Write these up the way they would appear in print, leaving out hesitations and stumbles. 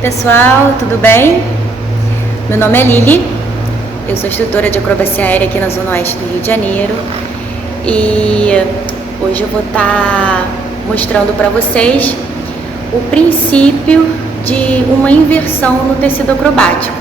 pessoal, tudo bem? Meu nome é Lili, eu sou instrutora de acrobacia aérea aqui na Zona Oeste do Rio de Janeiro e hoje eu vou estar mostrando para vocês o princípio de uma inversão no tecido acrobático,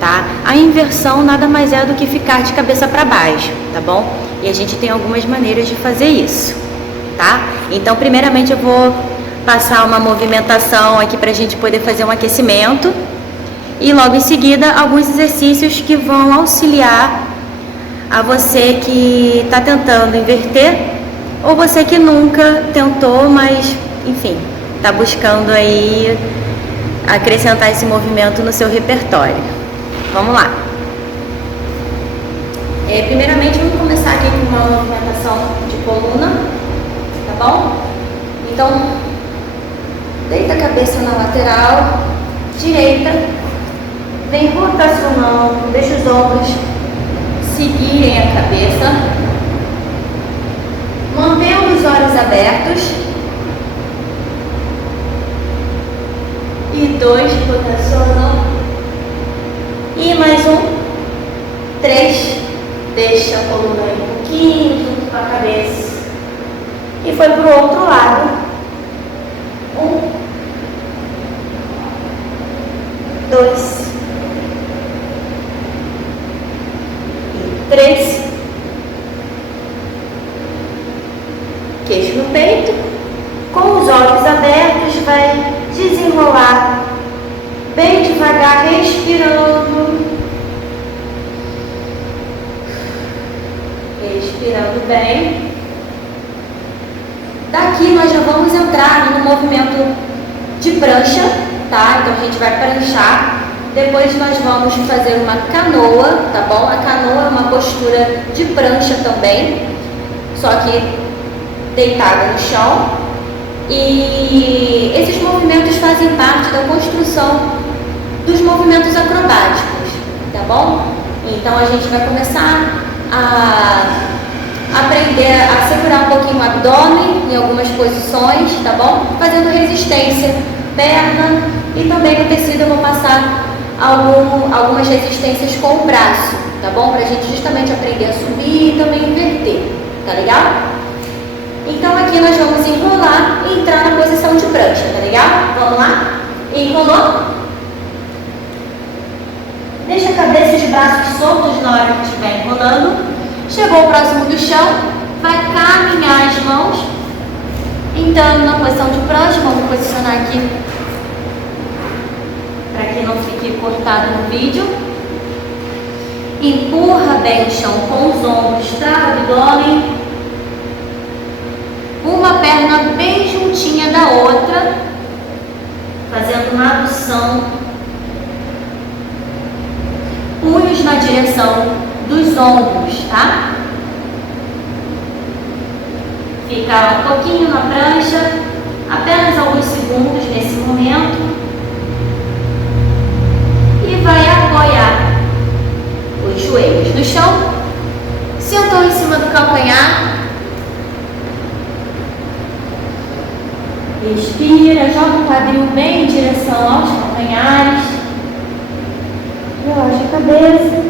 tá? A inversão nada mais é do que ficar de cabeça para baixo, tá bom? E a gente tem algumas maneiras de fazer isso, tá? Então, primeiramente eu vou passar uma movimentação aqui para a gente poder fazer um aquecimento e logo em seguida alguns exercícios que vão auxiliar a você que está tentando inverter ou você que nunca tentou, mas enfim, está buscando aí acrescentar esse movimento no seu repertório. Vamos lá. Primeiramente vamos começar aqui com uma movimentação de coluna, tá bom? Então, deita a cabeça na lateral direita, vem rotacionando, deixa os ombros seguirem a cabeça, mantendo os olhos abertos, e 2, rotacionam, e mais um, 3, deixa a coluna aí um pouquinho junto com a cabeça, e foi para o outro lado. 1, 2 e 3. Queixo no peito, com os olhos abertos, vai desenrolar bem devagar, respirando. Respirando bem. Daqui nós já vamos entrar no movimento de prancha, tá? Então a gente vai pranchar, depois nós vamos fazer uma canoa, tá bom? A canoa é uma postura de prancha também, só que deitada no chão. E esses movimentos fazem parte da construção dos movimentos acrobáticos, tá bom? Então a gente vai começar a aprender a segurar um pouquinho o abdômen em algumas posições, tá bom? Fazendo resistência, perna, e também no tecido eu vou passar algumas resistências com o braço, tá bom? Pra gente justamente aprender a subir e também inverter, tá legal? Então aqui nós vamos enrolar e entrar na posição de prancha, tá legal? Vamos lá? Enrolou? Deixa a cabeça e os braços soltos na hora que estiver enrolando. Chegou próximo do chão, vai caminhar as mãos, entrando na posição de prancha. Vamos posicionar aqui para que não fique cortado no vídeo. Empurra bem o chão com os ombros, trava o abdômen, uma perna bem juntinha da outra, fazendo uma adução, punhos na direção dos ombros, tá? Ficar um pouquinho na prancha, apenas alguns segundos nesse momento, e vai apoiar os joelhos no chão, sentou em cima do calcanhar, respira, joga o quadril bem em direção aos calcanhares, relaxa a cabeça.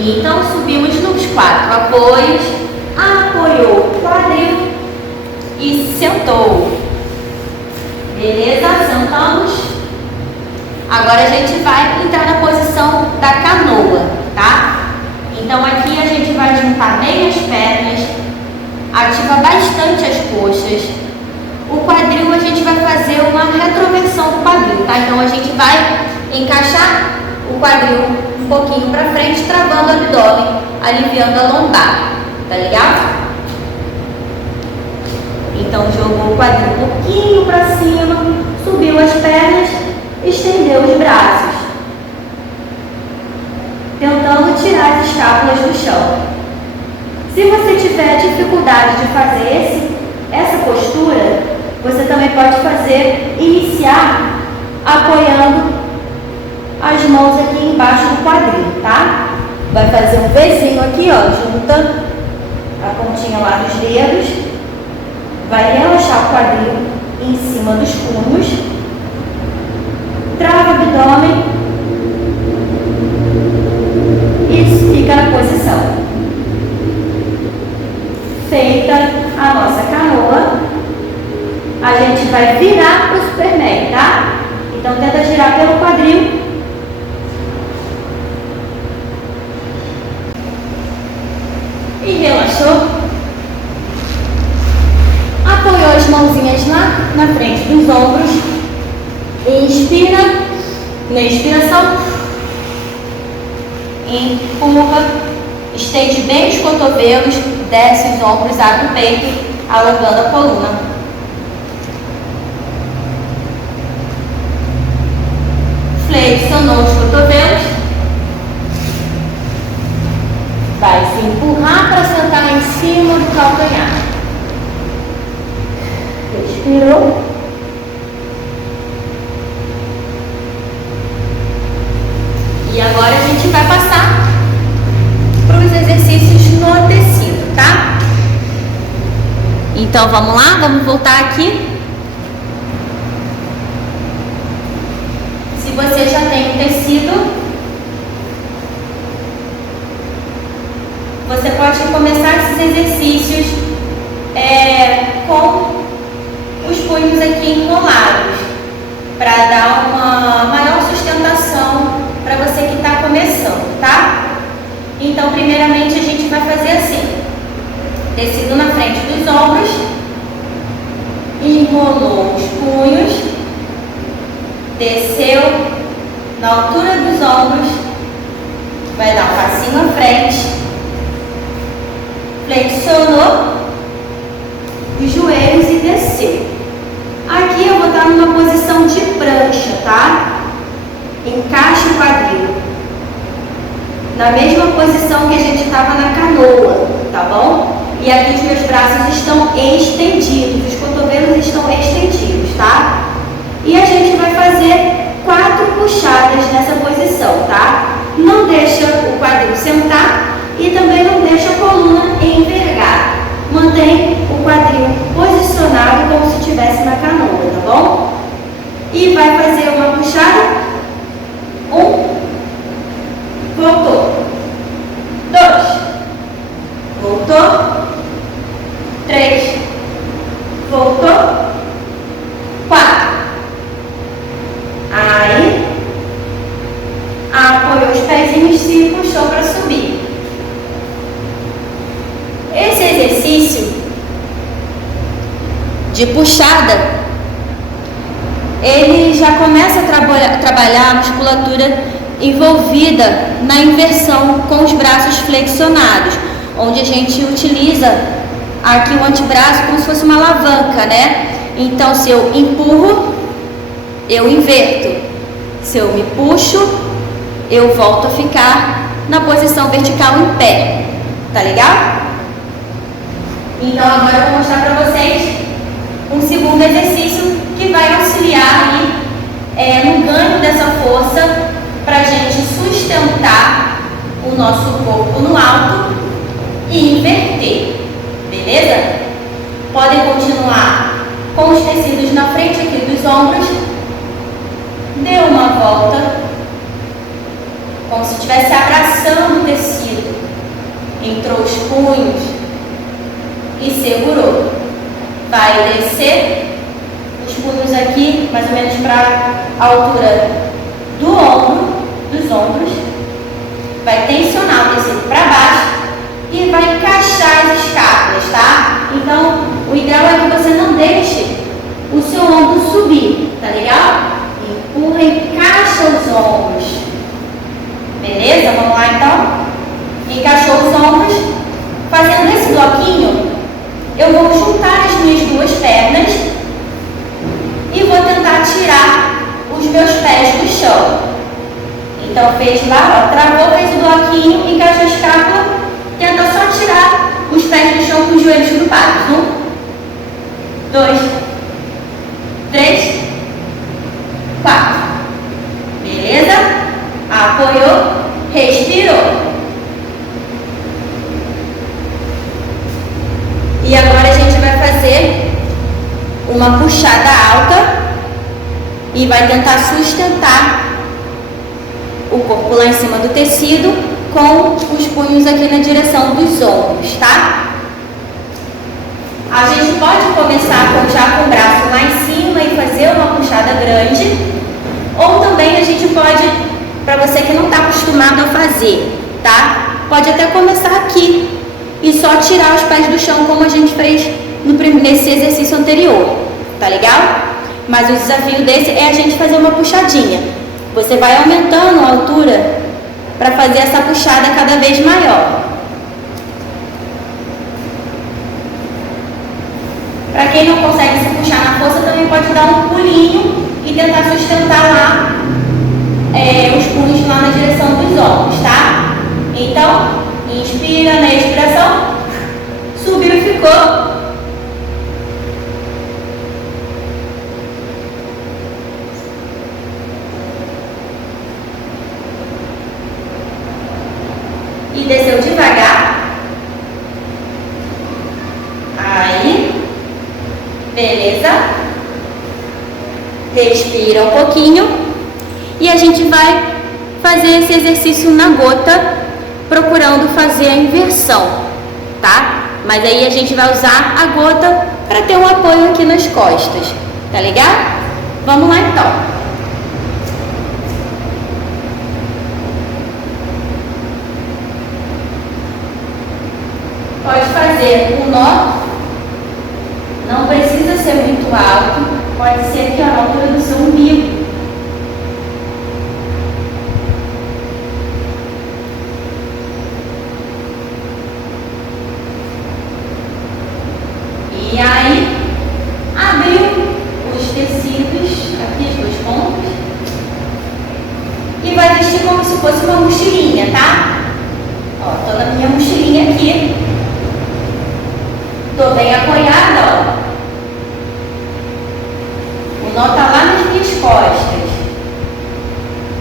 Então subimos nos 4 apoios, apoiou o quadril e sentou. Beleza? Sentamos. Agora a gente vai entrar na posição da canoa, tá? Então aqui a gente vai juntar bem as pernas, ativa bastante as coxas. O quadril a gente vai fazer uma retroversão do quadril, tá? Então a gente vai encaixar o quadril um pouquinho para frente, travando o abdômen, aliviando a lombar, tá legal? Então jogou o quadril um pouquinho para cima, subiu as pernas, estendeu os braços, tentando tirar as escápulas do chão. Se você tiver dificuldade de fazer essa postura, você também pode iniciar apoiando as mãos aqui embaixo do quadril, tá? Vai fazer um Vzinho aqui, ó, junta a pontinha lá dos dedos, vai relaxar o quadril em cima dos punhos, trava o abdômen e fica na posição. Feita a nossa canoa, a gente vai virar para o Superman, tá? Então tenta girar pelo quadril. E relaxou. Apoiou as mãozinhas lá na frente dos ombros. Inspira. Na expiração, empurra. Estende bem os cotovelos. Desce os ombros, abre o peito, alongando a coluna. Flexionou os cotovelos. Vai se empurrar para sentar em cima do calcanhar. Respirou. E agora a gente vai passar para os exercícios no tecido, tá? Então vamos lá, vamos voltar aqui. Se você já tem um tecido, você pode começar esses exercícios com os punhos aqui enrolados, para dar uma maior sustentação para você que está começando, tá? Então, primeiramente, a gente vai fazer assim: tecido na frente dos ombros, enrolou os punhos, desceu na altura dos ombros, vai dar um passinho à frente, flexionou os joelhos e desceu. Aqui eu vou estar numa posição de prancha, tá? Encaixa o quadril na mesma posição que a gente estava na canoa, tá bom? E aqui os meus braços estão estendidos, os cotovelos estão estendidos, tá? E a gente vai fazer 4 puxadas nessa posição, tá? Não deixa o quadril sentar e também não deixa a coluna envergar. Mantém o quadril posicionado como se estivesse na canoa, tá bom? E vai fazer uma puxada. 1, voltou. 2, voltou. 3, voltou. 4. Aí, apoiou os pezinhos e puxou para subir. Esse exercício de puxada, ele já começa a trabalhar a musculatura envolvida na inversão com os braços flexionados, onde a gente utiliza aqui o antebraço como se fosse uma alavanca, né? Então, se eu empurro, eu inverto. Se eu me puxo, eu volto a ficar na posição vertical em pé. Tá legal? Então, agora eu vou mostrar para vocês um segundo exercício que vai auxiliar aí, no ganho dessa força para a gente sustentar o nosso corpo no alto e inverter, beleza? Podem continuar com os tecidos na frente aqui dos ombros. Dê uma volta, como se estivesse abraçando o tecido. Entrou os punhos e segurou. Vai descer os punhos aqui, mais ou menos para a altura do ombro, dos ombros. Vai tensionar o tecido para baixo e vai encaixar as escápulas, tá? Então, o ideal é que você não deixe o seu ombro subir, tá legal? Empurra, encaixa os ombros. Beleza? Vamos lá então? Encaixou os ombros. Fazendo esse bloquinho, eu vou juntar as minhas duas pernas e vou tentar tirar os meus pés do chão. Então fez lá, ó, travou, fez o bloquinho, encaixou a escápula, tenta só tirar os pés do chão com os joelhos grupados. 1, 2, 3, 4. Beleza? Apoiou, respirou. E agora a gente vai fazer numa puxada alta e vai tentar sustentar o corpo lá em cima do tecido com os punhos aqui na direção dos ombros, tá? A gente pode começar já com o braço lá em cima e fazer uma puxada grande, ou também a gente pode, para você que não está acostumado a fazer, tá? Pode até começar aqui e só tirar os pés do chão como a gente fez nesse exercício anterior, tá legal? Mas o desafio desse é a gente fazer uma puxadinha. Você vai aumentando a altura para fazer essa puxada cada vez maior. Para quem não consegue se puxar na força, também pode dar um pulinho e tentar sustentar lá os punhos lá na direção dos ombros, tá? Então, inspira na expiração, subiu e ficou. E desceu devagar. Aí, beleza? Respira um pouquinho e a gente vai fazer esse exercício na gota, procurando fazer a inversão, tá? Mas aí a gente vai usar a gota para ter um apoio aqui nas costas, tá legal? Vamos lá então. Pode fazer um nó, não precisa ser muito alto, pode ser aqui a altura do seu umbigo. E aí, abriu os tecidos, aqui as duas pontas, e vai vestir como se fosse uma mochilinha, tá? Ó, tô na minha mochilinha aqui. Tô bem apoiada, ó. O nó tá lá nas minhas costas.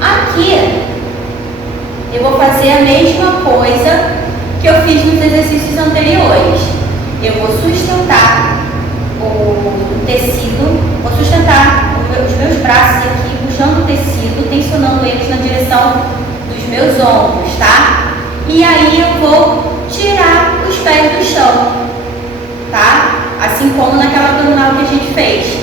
Aqui, eu vou fazer a mesma coisa que eu fiz nos exercícios anteriores. Eu vou sustentar o tecido, vou sustentar os meus braços aqui, puxando o tecido, tensionando eles na direção dos meus ombros, tá? E aí eu vou tirar os pés do chão, tá? Assim como naquela abdominal que a gente fez.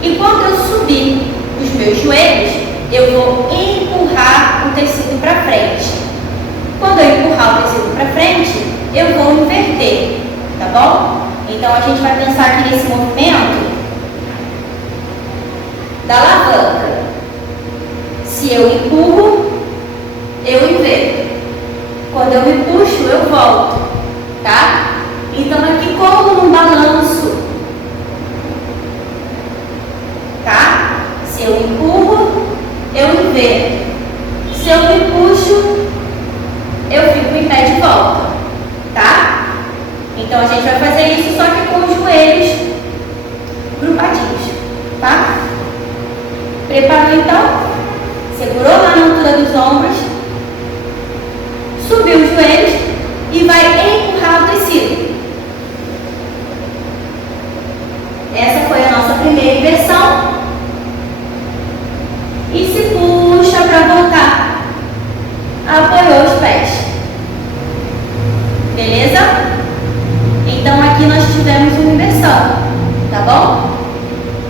E quando eu subir os meus joelhos, eu vou empurrar o tecido para frente. Quando eu empurrar o tecido para frente, eu vou inverter, tá bom? Então a gente vai pensar aqui nesse movimento da alavanca. Se eu empurro, eu inverto. Quando eu me puxo, eu volto, tá? Então aqui como num balanço, tá? Se eu empurro, eu inverto. Se eu me puxo, eu fico em pé de volta, tá? Então a gente vai fazer isso só que com os joelhos grupadinhos, tá? Preparou então? Segurou lá na altura dos ombros, subiu os joelhos e vai empurrar o tecido. Essa foi a nossa primeira inversão. E se puxa para voltar. Apoiou os pés. Beleza? Então aqui nós tivemos uma inversão, tá bom?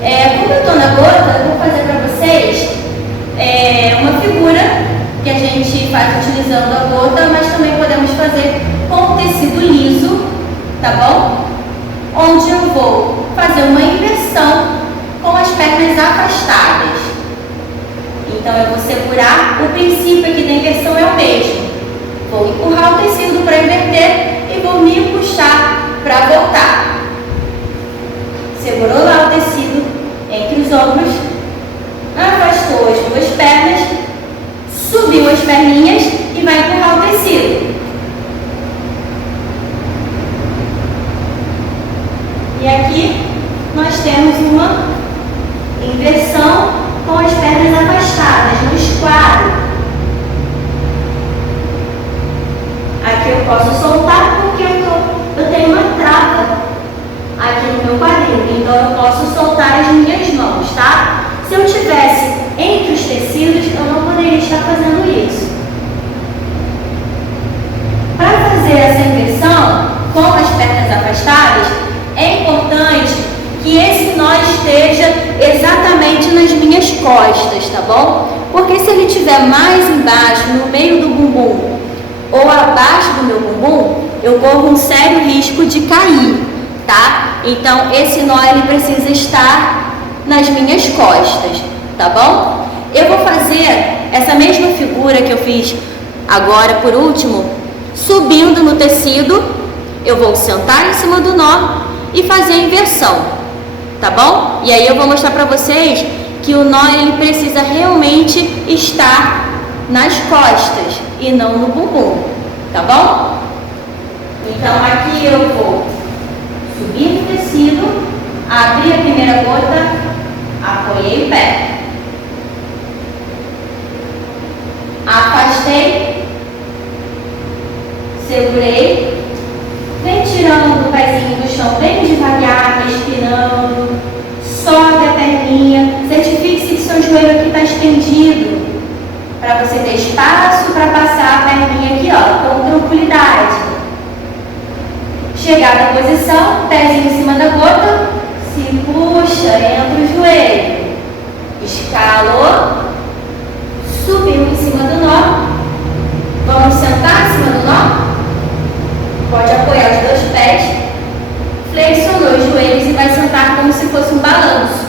Como eu estou na gota, eu vou fazer para vocês uma figura que a gente faz utilizando a gota, mas também podemos fazer com tecido liso, tá bom? Onde eu vou fazer uma inversão com as pernas afastadas. Então eu vou segurar, o princípio aqui da inversão é o mesmo. Vou empurrar o tecido para inverter e vou me puxar para voltar. Segurou lá o tecido entre os ombros, afastou as duas pernas, subiu as perninhas e vai empurrar o tecido. E aqui nós temos uma inversão com as pernas afastadas, no esquadro. Aqui eu posso soltar porque eu tenho uma trava aqui no meu meu quadril. Então eu posso soltar as minhas mãos, tá? Se eu tivesse entre os tecidos, eu não poderia estar fazendo isso. Para fazer essa inversão com as pernas afastadas, é importante que esse nó esteja exatamente nas minhas costas, tá bom? Porque se ele estiver mais embaixo, no meio do bumbum ou abaixo do meu bumbum, eu corro um sério risco de cair, tá? Então esse nó ele precisa estar nas minhas costas, tá bom? Eu vou fazer essa mesma figura que eu fiz agora por último, subindo no tecido, eu vou sentar em cima do nó e fazer a inversão, tá bom? E aí eu vou mostrar para vocês que o nó ele precisa realmente estar nas costas e não no bumbum, tá bom? Então aqui eu vou subir no tecido, abrir a primeira gota, apoiei o pé, afastei, segurei, vem tirando o pezinho do chão bem devagar, respirando, sobe a perninha, certifique-se que seu joelho aqui está estendido, para você ter espaço para passar a perninha aqui, ó, com tranquilidade. Chegada à posição, pezinho em cima da gota, se puxa, entra o joelho, escalou, subiu em cima do nó, vamos sentar em cima do nó, pode apoiar os dois pés, flexionou os joelhos e vai sentar como se fosse um balanço.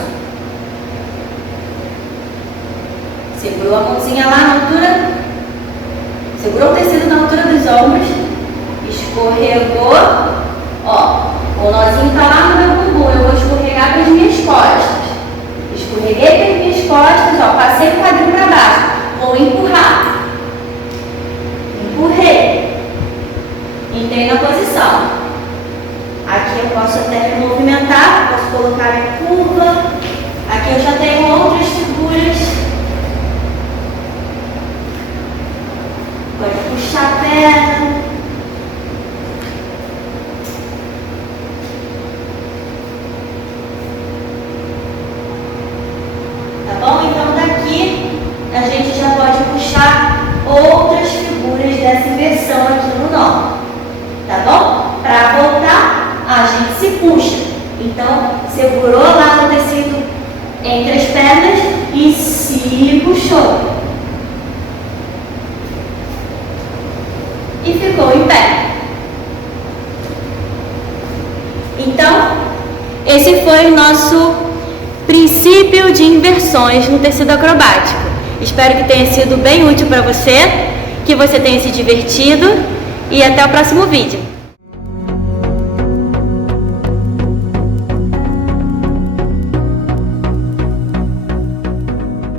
Segurou a mãozinha lá na altura, segurou o tecido na altura dos ombros, escorregou, ó, o nozinho tá lá no meu bumbum, eu vou escorregar para as minhas costas. Escorreguei para as minhas costas, ó, passei o quadril para baixo, vou empurrar. Empurrei. Entrei na posição. Aqui eu posso até movimentar, posso colocar a curva. Aqui eu já tenho outras figuras. Pode puxar a perna. Tá bom? Então daqui a gente já pode puxar outras figuras dessa inversão aqui no nó. Tá bom? Para voltar, a gente se puxa. Então, segurou lá no tecido entre as pernas e se puxou. E ficou em pé. Então, esse foi o nosso princípio de inversões no tecido acrobático. Espero que tenha sido bem útil para você, que você tenha se divertido e até o próximo vídeo.